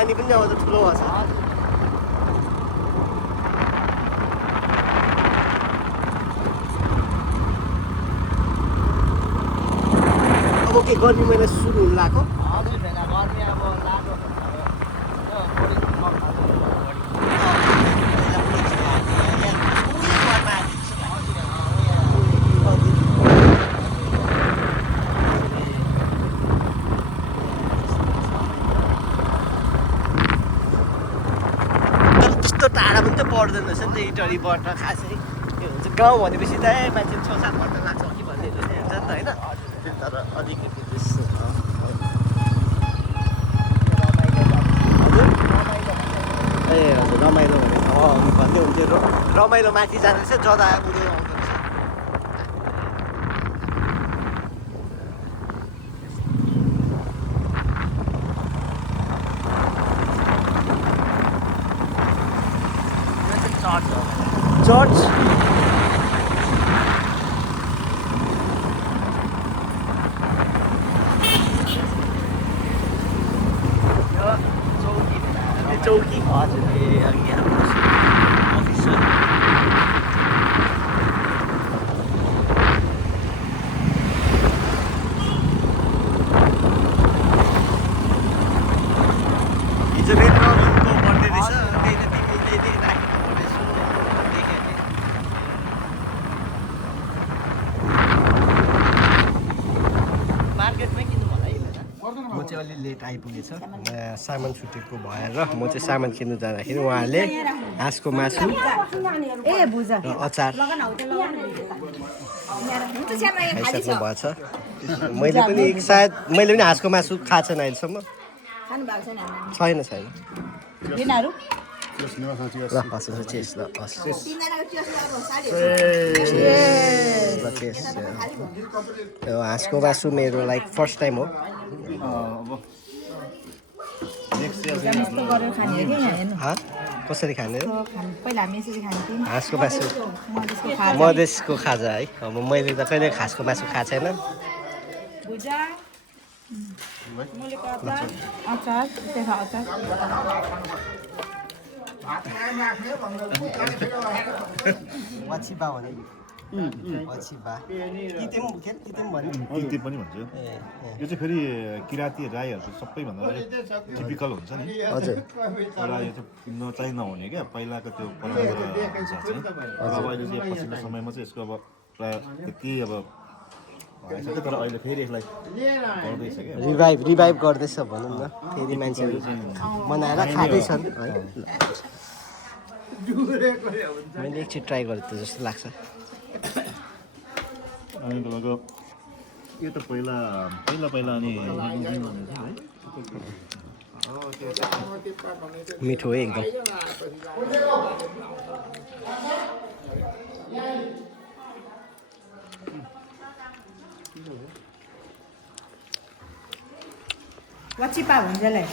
नानी पनि आउँछ ठुलो भएको छ अब के गर्मी महिना सुरु हुन लाग्यो टाढा पनि त पर्दैन रहेछ नि त इटरीबाट खासै के हुन्छ गाउँ भनेपछि त मान्छे 6-7 घन्टा लाग्छ कि भन्ने हुन्छ नि त होइन तर अलिकति त्यस्तो ए हजुर रमाइलो भन्दै हुन्थ्यो रमाइलो माथि जाँदैछ जता उयो आउँदो रहेछ चर्च चौकी हजुर अघि अफिसर हिजो रेन्टको बर्थडे रहेछ त्यही त तिमीले मार्केटमै किन्नु होला म चाहिँ अलि लेट आइपुगेछ सामान छुटेको भएर म चाहिँ सामान किन्नु जाँदाखेरि उहाँहरूले हाँसको मासु र अचार खाइसक्नु भएछ मैले पनि सायद मैले पनि हाँसको मासु खाएको छैन अहिलेसम्म छैन ल हस् चेस ल हस् हाँसको मासु मेरो लाइक फर्स्ट टाइम हो कसरी खाने हो हाँसको मासु मधेसको खाजा है अब मैले त कहिले हाँसको मासु खाएको छैन वाचिबा भने वाचिबा कितेम भन्यो त्यो पनि भन्छ यो चाहिँ फेरि किराँती राईहरूको सबैभन्दा टिपिकल हुन्छ नि हजुर एउटा यो चाहिँ नचाहिँ नहुने क्या पहिलाको त्यो परम्परा अनुसार चाहिँ अब अहिले चाहिँ पछिल्लो समयमा चाहिँ यसको अब प्रायः त्यति अब भइसक्यो तर अहिले फेरि यसलाई गर्दैछ क्या रिभाइभ गर्दैछ भनौँ न फेरि मान्छेहरू बनाएर खाँदैछन् है मैले एकचोटि ट्राई गरेको जस्तो लाग्छ अनि तपाईँको यो त पहिला अनि मिठो है एकदम वाचिपा भन्छ यसलाई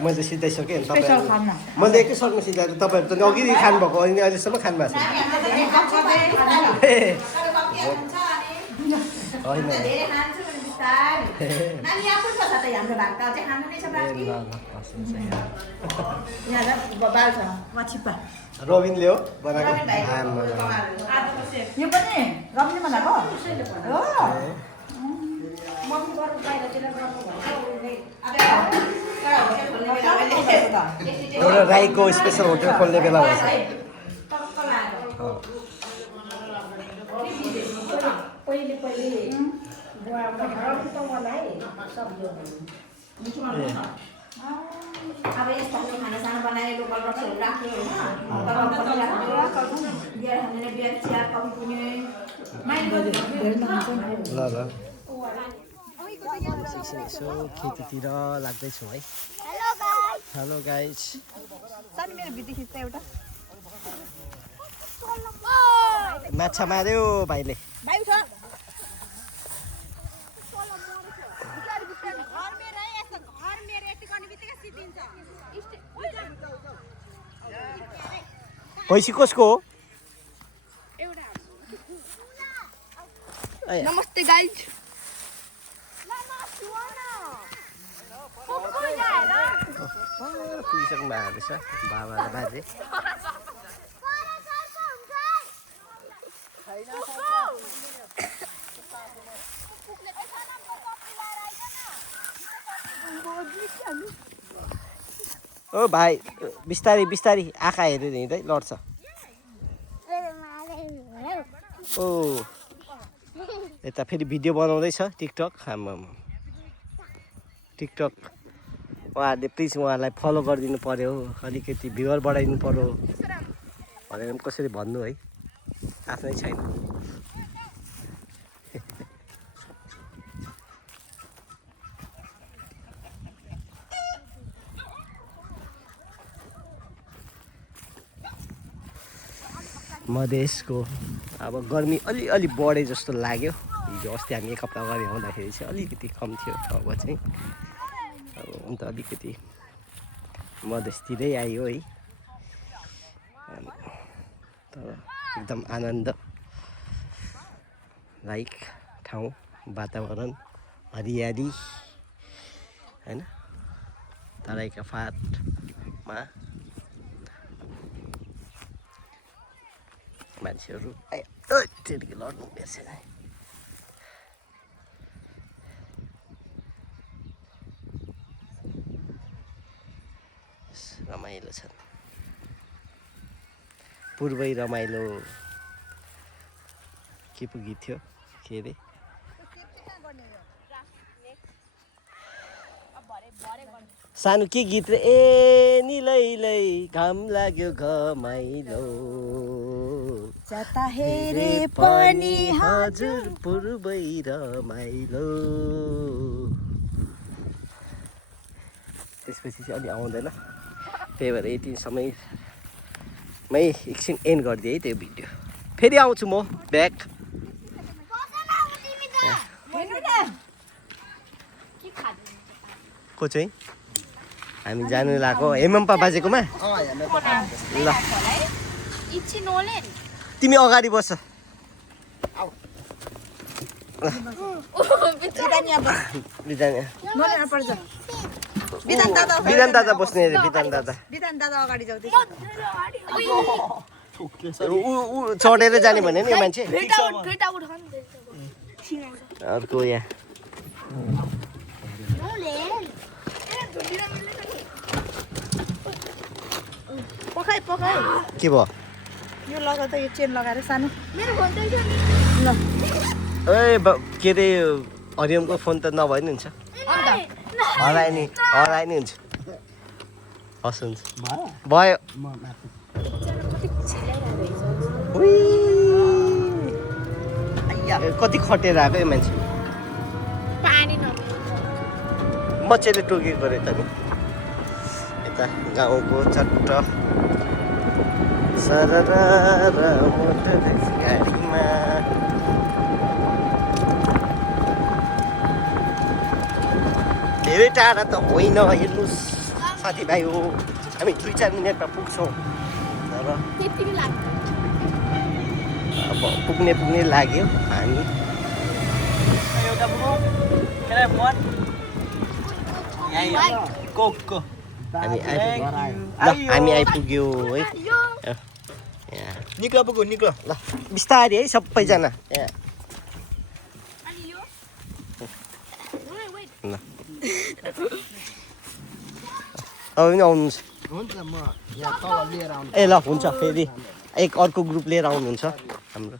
मैले त सिधाइसकेँ नि तपाईँ मैले एकैसकमा सिधाएर तपाईँहरू त अघि खानुभएको अनि अहिलेसम्म खानु भएको छैन रविनले हो बनाएको यो पनि रविनले बनाएको एउटा राईको स्पेसल होटल खोल्ने बेला भएछ अब यस्तो खानासाना बनाएर लोकल रक्सहरू राख्यो होइन बियर चिया कफी पुग्ने ल यसो खेतीतिर लाग्दैछु है हेलो गाइज मेरो भिडियो खिच्छ एउटा माछा मार्यो भाइले पैसा कसको हो नमस्ते गाइज पुगिसक्नु भएको रहेछ बाबा र बाजे ओ भाइ बिस्तारी बिस्तारी आँखा हेरेर हिँड्दै लड्छ ओ यता फेरि भिडियो बनाउँदैछ टिकटक हाम्रो टिकटक उहाँहरूले प्लिज उहाँलाई फलो गरिदिनु पर्यो अलिकति भ्युवर बढाइदिनु पर्यो भनेर कसरी भन्नु है आफ्नै छैन मधेसको अब गर्मी अलि बढे जस्तो लाग्यो हिजो अस्ति हामी एक हप्ता अगाडि आउँदाखेरि चाहिँ अलिकति कम थियो अब चाहिँ अब अन्त अलिकति मधेसतिरै आयो है तर एकदम आनन्द लाइक ठाउँ वातावरण हरियाली हैन तराईका फाँटमा मान्छेहरू त्यतिकै लड्नु बेर्सेन रमाइलो छन् पूर्वै रमाइलो के पो गीत थियो के अरे सानो के गीत रे ए निलैलै घाम लाग्यो घमाइलो जता हेरे पनि हजुर पूर्वै रमाइलो त्यसपछि चाहिँ अलि आउँदैन त्यही भएर यति समयमै एकछिन एन्ड गरिदिएँ है त्यो भिडियो फेरि आउँछु म ब्याक को चाहिँ हामी जानु लागेको हेमम्पा बाजेकोमा ल तिमी अगाडि बस्छ विधान दादा बस्ने अरे विधान दादा अगाडि जाउँदै ऊ चढेर जाने भने नि यो मान्छे अर्को यहाँ पखाइ पखाइ के भयो यो लगा त यो चेन लगाएर सानो ए के अरे हरिओमको फोन त नभए नि हुन्छ हरायो नि हुन्छ हस् हुन्छ भयो कति खटेर आएको यो मान्छे मच्छरले टोकेको रहेछ नि यता गाउँको चट्ट सररा मोटर गाडीमा धेरै टाढा त होइन हेर्नुहोस् साथीभाइ हो हामी 2-4 मिनटमा पुग्छौँ तर अब पुग्ने लाग्यो हामी हामी आइपुग्यो है निक्ल पुग्यो निक्ल ल बिस्तारै है सबैजना यहाँ ल तपाईँ पनि आउनुहुन्छ ए ल हुन्छ फेरि एक अर्को ग्रुप लिएर आउनुहुन्छ हाम्रो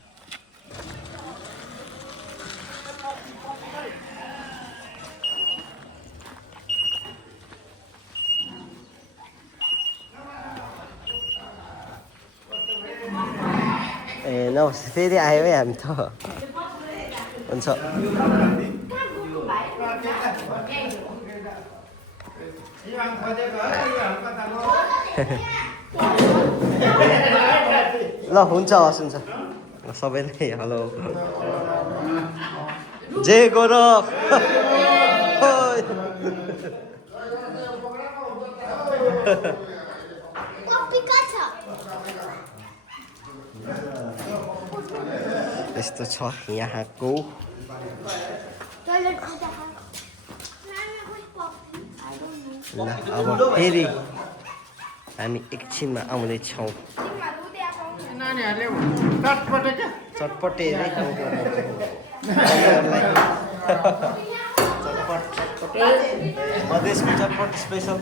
ए नमस्ते फेरि आयो है हामी त हुन्छ ल हुन्छ हस् हुन्छ सबैलाई हेलो जय गोरख यस्तो छ यहाँको ल अब फेरि हामी एकछिनमा आउनेछौँ चटपटे मधेसको चटपट स्पेसल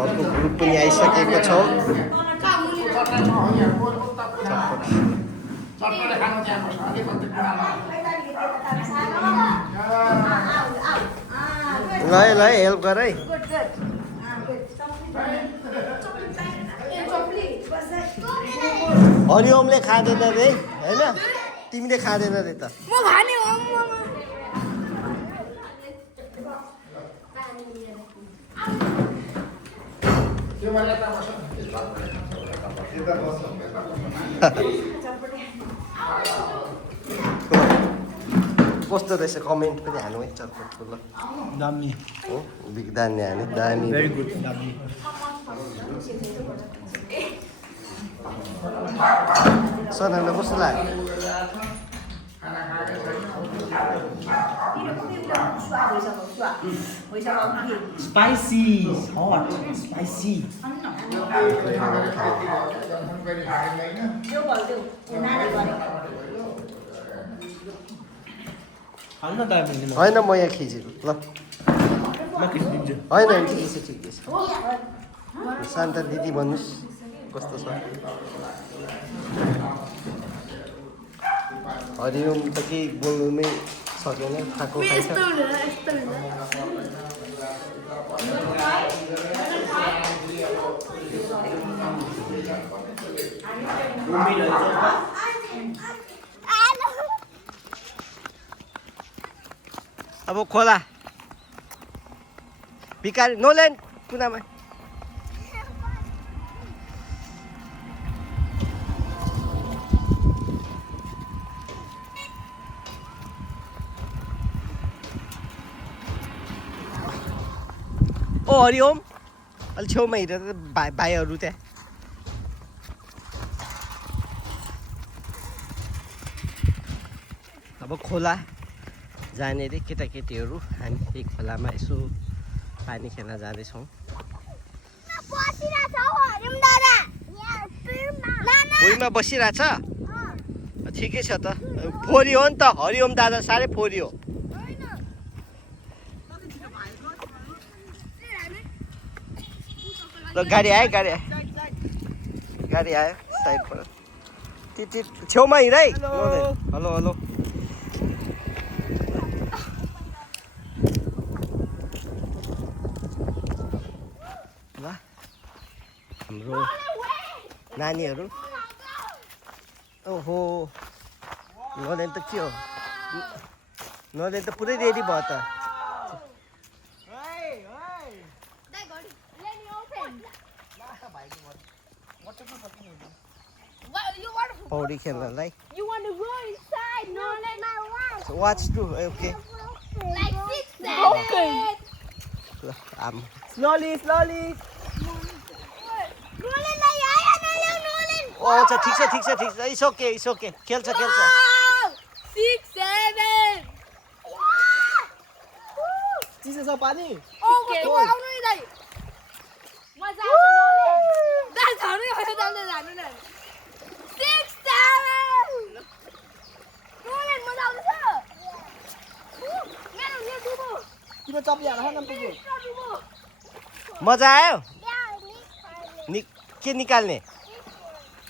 अर्को ग्रुप पनि आइसकेको छ ल ल हेल्प गर है हरिओमले खाँदैन रे होइन तिमीले खाँदैन रे त कस्तो रहेछ कमेन्ट पनि हाल्नु है चटपटको ल दामी हो दामी हाने दामी भेरी गुड दामी सनालाई कस्तो लाग्यो स्पाइसी हट स्पाइसी हाल्न दामी होइन म यहाँ खिचेको ल म खिचिदिन्छु होइन ठिकै छ शान्त दिदी भन्नुहोस् कस्तो छ हरिओम त केही बोल्नुमै सकेन खाएको खान्छ अब खोला भिकारी नोल्यान्ड कुनामा ओ हरिओम अलि छेउमा हिँडेर भाइहरू त्यहाँ अब खोला जाने रे केटाकेटीहरू हामी यही खोलामा यसो पानी खेल्न जाँदैछौँ भुइँमा बसिरहेछ ठिकै छ त फोरी हो नि त हरिओम दादा साह्रै फोरी हो ल गाडी आयो गाडी आयो साइडबाट टिट छेउमा हिँड है हेलो हेलो ल हाम्रो नानीहरू ओहो नलेन त के हो नलेन त पुरै रेडी भयो त पौडी खेल्नलाई वाच टु ओके स्लोली स्लोली अच्छा ठिक छ इट्स ओके खेल्छ चिसो छ पानी तिम्रो चप्ली हाल न पुग्यो मजा आयो के निकाल्ने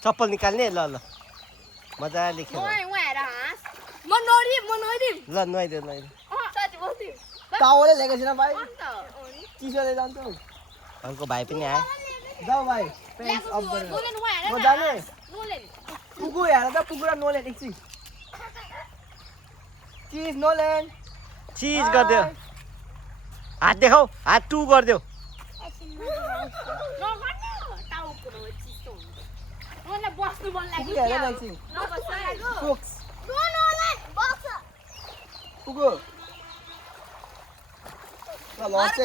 चप्पल निकाल्ने ल मजाले खेल ल नुहाइदेऊ टावलै ल्याएको छैन भाइ चिसोले जान्छ अर्को भाइ पनि आयो जाऊ भाइ पेन्ट अफ गरेर म जाने पुगु हेर त पुगु र नोलेन एकछिन चिज नोलेन चिज गरिदेऊ हात देखाऊ हात टु गरिदेऊ पुगु हेर न एकछिन पुगु लड्छ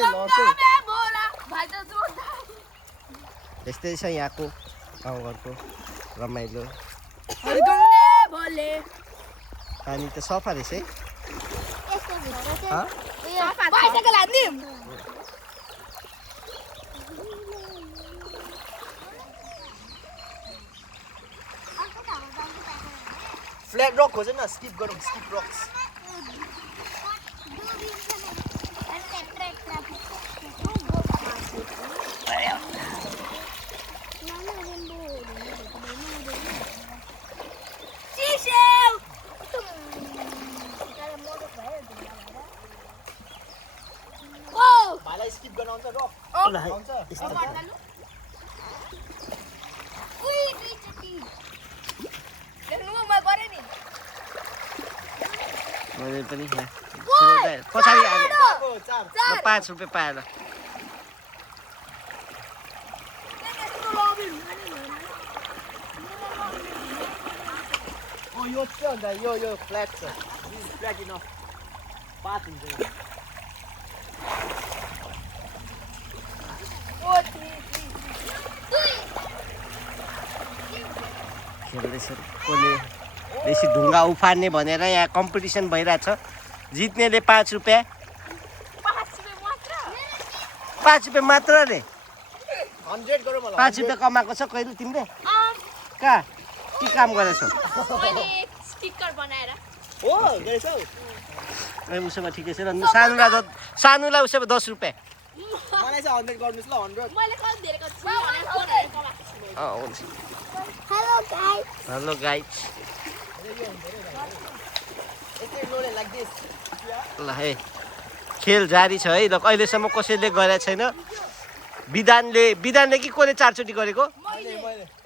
यस्तै छ यहाँको गाउँघरको रमाइलो भोले पानी त सफा रहेछ है बाइसाइकल हान्ने फ्ल्याट रक खोज न स्किप गरौँ स्किप रक्स भाइलाई स्किप गर्न आउँछ रक आउँछ मैले पनि यहाँ पछाडि आएर 5 रुपियाँ पाएर यो के भन्दा यो फ्ल्याट छ फ्ल्याट इनफ 5 हुन्छ खेल्दैछ कसले बेसी ढुङ्गा उफार्ने भनेर यहाँ कम्पिटिसन भइरहेछ जित्नेले 5 रुपियाँ 5 रुपियाँ मात्र रे 100 गरौँ होला 5 रुपियाँ कमाएको छ कहिले तिमीले कहाँ के काम गरेछौ स्टिकर बनाएर हो गएछौ ए उसो भए ठिकै छ र सानुलाई उसो भए 10 रुपियाँ मलाई चाहिँ 100 गर्नुस् ल 100 मैले कति धेरैको छु भने फोनहरु कमाएको छु हुन्छ हेलो गाइज ल है खेल जारी छ है ल अहिलेसम्म कसैले गरेको छैन विधानले कि कसले 4 चोटि गरेको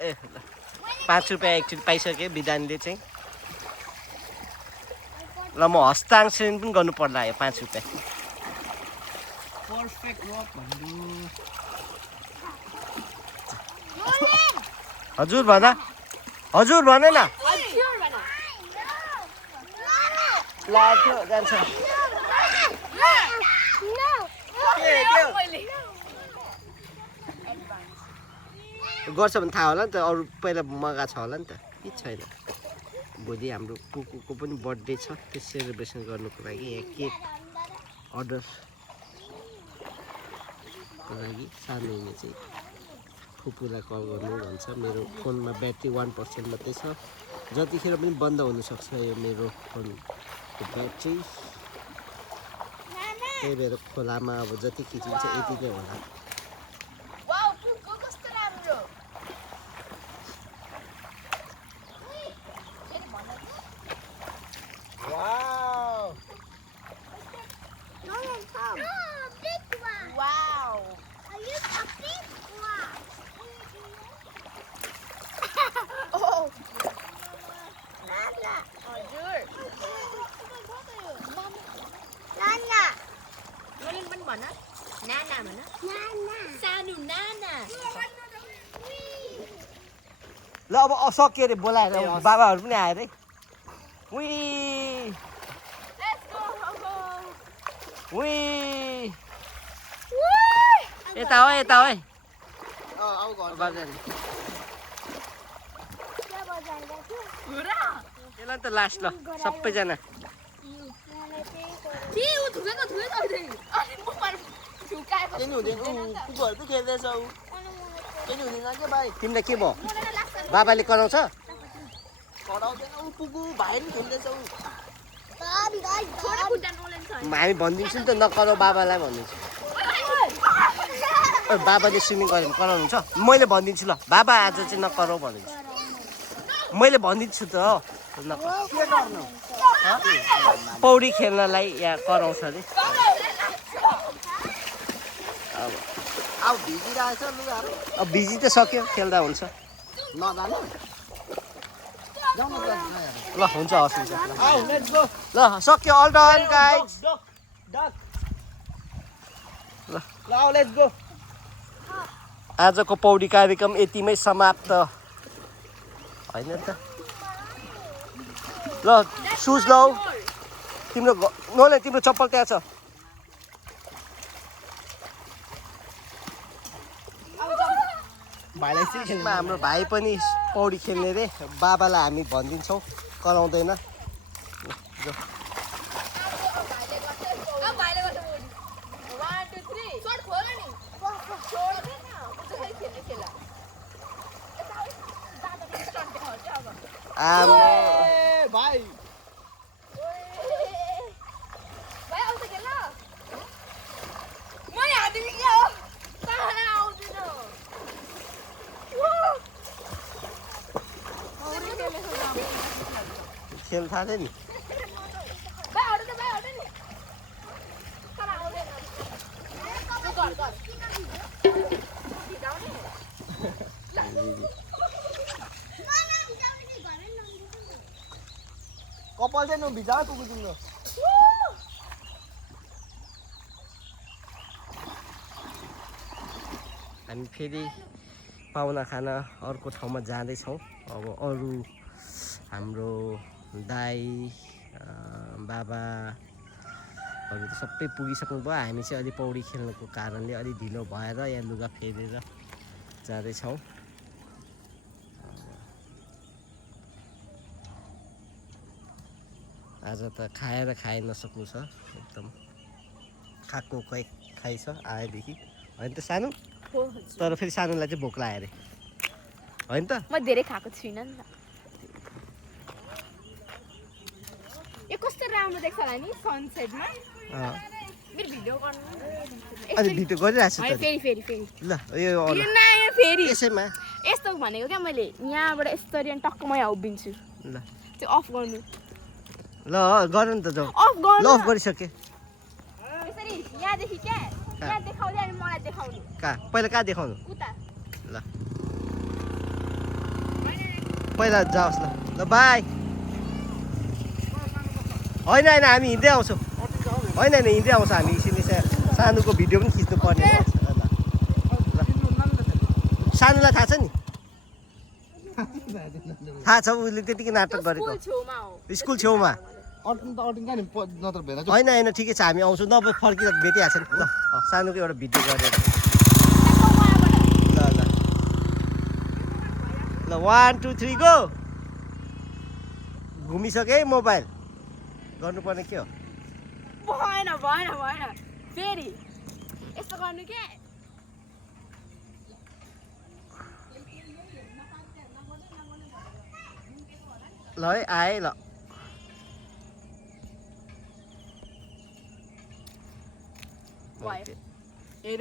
ए ल 5 रुपियाँ एकचोटि पाइसक्यो विधानले चाहिँ ल म हस्ताक्षर पनि गर्नु पर्ला यो 5 रुपियाँ पर्फेक्ट रक भन्नु हजुर भन न लाग्यो जान्छ गर्छ भने थाहा होला नि त अरू पहिला मगा छ होला नि त के छैन भोलि हाम्रो पुकुको पनि बर्थडे छ त्यो सेलिब्रेसन गर्नुको लागि यहाँ केक अर्डर लागि सानो हुने चाहिँ फुपूलाई कल गर्नु भन्छ मेरो फोनमा ब्याट्री 1% मात्रै छ जतिखेर पनि बन्द हुनसक्छ यो मेरो फोनको ब्याट्री त्यही भएर खोलामा अब जति खिचिन्छ यति नै होला ल अब सक्यो अरे बोलाएर बाबाहरू पनि आएर है यता हो यसलाई त लास्ट ल सबैजना तिमीलाई के भयो बाबाले कराउँछ हामी भनिदिन्छु नि त नकराउ बाबालाई भनिदिन्छु बाबाले स्विमिङ गऱ्यो भने कराउनुहुन्छ मैले भनिदिन्छु ल बाबा आज चाहिँ नकराउ भनिदिन्छु मैले भनिदिन्छु त पौडी खेल्नलाई यहाँ कराउँछ अरे अब भिजी त सक्यो खेल्दा हुन्छ ल हुन्छ हस् हुन्छ ल सक्यो अल डन गाइज ल आजको पौडी कार्यक्रम यतिमै समाप्त होइन नि त ल सुज लौ तिम्रो चप्पल त्यहाँ छ भाइलाई हाम्रो भाइ पनि पौडी खेल्ने रे बाबालाई हामी भनिदिन्छौँ कराउँदैन जो अब भाइले गर्छ बोली 1 2 3 सर्ट खोल नि छोड दे न कुछ खै खेल्ने खेला दादा स्टन्ट देखाउँछ अब आमा ए भाइ भाइ आउँछ खेल्न म हात बिग्यो तारा आउँदैन खेल थाल्यो नि भाइ हटो नि तारा आउँदैन तँ घर कपाल चाहिँ नभिजा कुकुर तिम्रो हामी फेरि पाहुना खाना अर्को ठाउँमा जाँदैछौँ अब अरू हाम्रो दाई बाबाहरू त सबै पुगिसक्नु भयो हामी चाहिँ अलि पौडी खेल्नुको कारणले अलि ढिलो भएर यहाँ लुगा फेरेर जाँदैछौँ आज त खाएर खाए नसक्नु छ एकदम खाएको खाइछ आएदेखि होइन त सानो तर फेरि सानोलाई चाहिँ भोक लाग्यो अरे होइन त म धेरै खाएको छुइनँ नि त यो कस्तो राम्रो देख्छ होला नि सनसेटमा मेरो भिडियो गर्नु अनि भिडियो गरिरहेको छु त फेरि ल यो यो नयाँ फेरि यसैमा यस्तो भनेको क्या मैले यहाँबाट यस्तरी अनि टक्क म यहाँ उभिन्छु ल त्यो अफ गर्नु ल गर नि त जाऊ अफ गर्नु ल अफ गरिसकेँ यसरी यहाँदेखि क्या यहाँ देखाउँदै अनि मलाई देखाउनु कहाँ पहिला कहाँ देखाउनु उता ल पहिला जाओस् ल ल बाई होइन हामी हिँड्दै आउँछौँ होइन हिँड्दै आउँछ हामी यसरी सानोको भिडियो पनि खिच्नु पर्ने ल सानोलाई थाहा छ नि थाहा छ उसले त्यतिकै नाटक गरेको छेउमा हो स्कुल छेउमा अटिन्छ नि नत्र भेना होइन ठिकै छ हामी आउँछौँ नभए फर्किँदा भेटिहाल्छ नि ल सानोको एउटा भिडियो गरेर ल 1 2 3 गो घुमिसके है मोबाइल गर्नुपर्ने के हो भएन फेरि यस्तो गर्नु के ल है आएँ ल भयो हेर